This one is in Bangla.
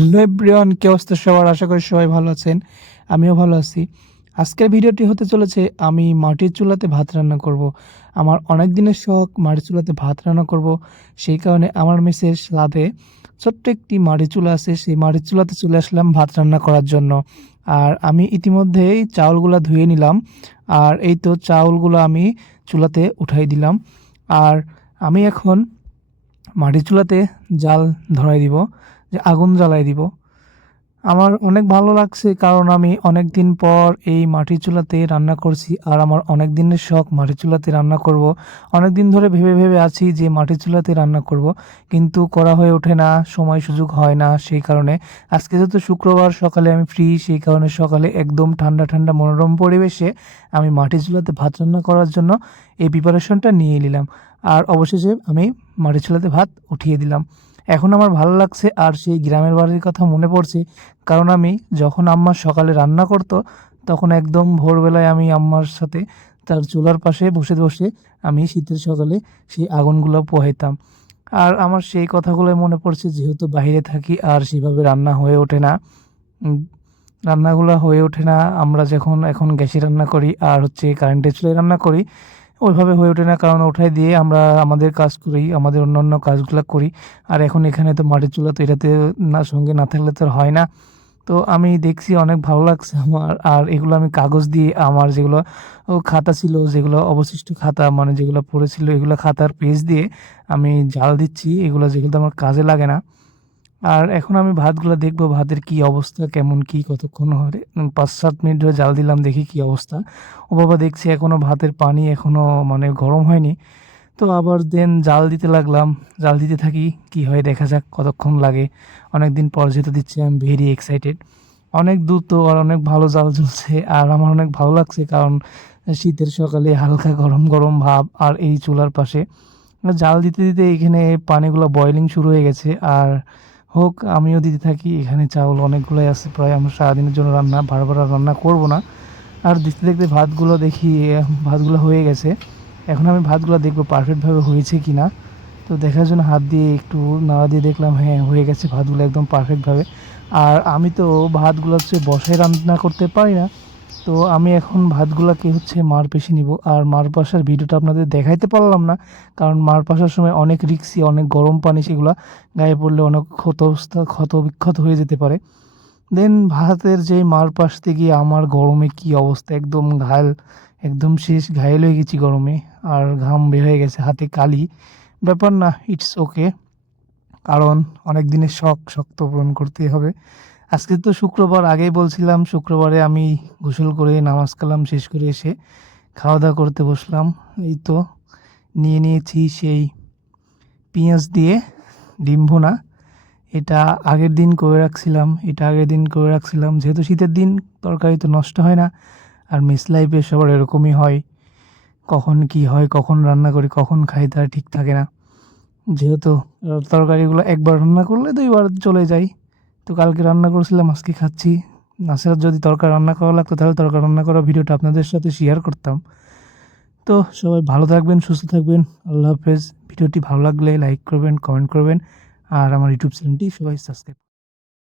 হ্যালো এভরিওয়ান, কি অবস্থা সবার? আশা করি সবাই ভালো আছেন। আমিও ভালো আছি। আজকের ভিডিওটি হতে চলেছে আমি মাটির চুলাতে ভাত রান্না করব। আমার অনেক দিনের শখ মাটির চুলাতে ভাত রান্না করব। সেই কারণে আমার মেসের ছাদে ছোট্ট একটি মাটির চুলা আছে। সেই মাটির চুলাতে চলে আসলাম ভাত রান্না করার জন্য। আর আমি ইতিমধ্যেই চাউলগুলা ধুয়ে নিলাম। আর এই তো চাউলগুলো আমি চুলাতে উঠাই দিলাম। আর আমি এখন মাটির চুলাতে জাল ধরাই দিব, যে আগুন জ্বালাই দিব। আমার অনেক ভালো লাগছে কারণ আমি অনেক দিন পর এই মাটির চুলাতে রান্না করছি। আর আমার অনেক দিনের শখ মাটির চুলাতে রান্না করব। অনেক দিন ধরে ভেবে ভেবে আছি যে মাটির চুলাতে রান্না করব, কিন্তু করা হয়ে ওঠে না, সময় সুযোগ হয় না। সেই কারণে আজকে যেহেতু শুক্রবার, সকালে আমি ফ্রি, সেই কারণে সকালে একদম ঠান্ডা ঠান্ডা মনোরম পরিবেশে আমি মাটির চুলাতে ভাত রান্না করার জন্য এই প্রিপারেশনটা নিয়ে নিলাম। আর অবশেষে আমি মাটির চুলাতে ভাত উঠিয়ে দিলাম। এখন আমার ভালো লাগছে আর সেই গ্রামের বাড়ির কথা মনে পড়ছে। কারণ আমি যখন আম্মা সকালে রান্না করতো, তখন একদম ভোরবেলায় আমি আম্মার সাথে তার চুলার পাশে বসে বসে আমি শীতের সকালে সেই আগুনগুলো পোহাইতাম। আর আমার সেই কথাগুলোই মনে পড়ছে, যেহেতু বাইরে থাকি আর সেভাবে রান্না হয়ে ওঠে না। উম, রান্নাগুলো হয়ে ওঠে না। আমরা যখন এখন গ্যাসে রান্না করি আর হচ্ছে কারেন্টের চুলায় রান্না করি, ওইভাবে হয়ে ওঠে না, কারণ ওঠাই দিয়ে আমরা আমাদের কাজ করি, আমাদের অন্যান্য কাজগুলো করি। আর এখন এখানে তো মাটির চুলা, তো এটাতে না সঙ্গে না থাকলে তো আর হয় না। তো আমি দেখছি অনেক ভালো লাগছে আমার। আর এগুলো আমি কাগজ দিয়ে আমার যেগুলো খাতা ছিল, যেগুলো অবশিষ্ট খাতা মানে যেগুলো পড়েছিল, এগুলো খাতার পেজ দিয়ে আমি জাল দিচ্ছি, এগুলো যেগুলো আমার কাজে লাগে না। আর এখন আমি ভাতগুলো দেখবো, ভাতের কি অবস্থা, কেমন কি, কতক্ষণ হলে ৫-৭ মিনিট ধরে জাল দিলাম, দেখি কি অবস্থা। ও বাবা, দেখছি এখনো ভাতের পানি এখনো মানে গরম হয়নি। তো আবার দেন জাল দিতে লাগলাম। জাল দিতে থাকি, কি হয় দেখা যাক কতক্ষণ লাগে। অনেক দিন পর যেহেতু দিচ্ছি, আমি ভেরি এক্সাইটেড। অনেক দ্রুত আর অনেক ভালো জাল জ্বলছে। আর আমার অনেক ভালো লাগছে, কারণ শীতের সকালে হালকা গরম গরম ভাব আর এই চুলার পাশে জাল দিতে দিতে এখানে পানিগুলো বয়লিং শুরু হয়ে গেছে। আর হোক, আমিও দিতে থাকি। এখানে চাউল অনেকগুলোই আছে, প্রায় আমরা সারাদিনের জন্য রান্না, বারবার আর রান্না করব না। আর দেখতে দেখতে ভাতগুলো দেখি ভাতগুলো হয়ে গেছে। এখন আমি ভাতগুলো দেখবো পারফেক্টভাবে হয়েছে কি না। তো দেখার জন্য হাত দিয়ে একটু নাড়া দিয়ে দেখলাম, হ্যাঁ হয়ে গেছে ভাতগুলো একদম পারফেক্টভাবে। আর আমি তো ভাতগুলো হচ্ছে বসায় রান্না করতে পারি না। তো আমি এখন ভাতগুলাকে হচ্ছে মার পেশে নিব। আর মার পাশার ভিডিওটা আপনাদের দেখাইতে পারলাম না, কারণ মার পাশার সময় অনেক রিক্সি, অনেক গরম পানি, সেগুলো গায়ে পড়লে অনেক ক্ষত অবস্থা, ক্ষত বিক্ষত হয়ে যেতে পারে। দেন ভাতের যেই মার পাশতে গিয়ে আমার গরমে কি অবস্থা, একদম ঘায়ল, একদম শেষ ঘায়েল হয়ে গেছি গরমে। আর ঘাম বের হয়ে গেছে, হাতে কালি। ব্যাপার না, ইটস ওকে। কারণ অনেক দিনের শখ, শখ তো পূরণ করতেই হবে। আজকে তো শুক্রবার, আগেই বলছিলাম, শুক্রবারে আমি গোসল করে নামাজ কালাম শেষ করে এসে খাওয়া দাওয়া করতে বসলাম। এই তো নিয়ে নিয়েছি সেই পেঁয়াজ দিয়ে ডিম ভুনা। এটা আগের দিন করে রাখছিলাম, যেহেতু শীতের দিন, তরকারি তো নষ্ট হয় না। আর মেস লাইফে সবার এরকমই হয়, কখন কি হয়, কখন রান্না করি, কখন খাই তার ঠিক থাকে না। যেহেতু তরকারিগুলো একবার রান্না করলে ২ বার চলে যায়। তো কালকে রান্না করেছিলাম, আজকে খাচ্ছি। নাছাড়া যদি তরকারি রান্না করা লাগতো, তাহলে তরকারি রান্না করা ভিডিওটা আপনাদের সাথে শেয়ার করতাম। তো সবাই ভালো থাকবেন, সুস্থ থাকবেন। আল্লাহ হাফেজ। ভিডিওটি ভালো লাগলে লাইক করবেন, কমেন্ট করবেন। আর আমার ইউটিউব চ্যানেলটি সবাই সাবস্ক্রাইব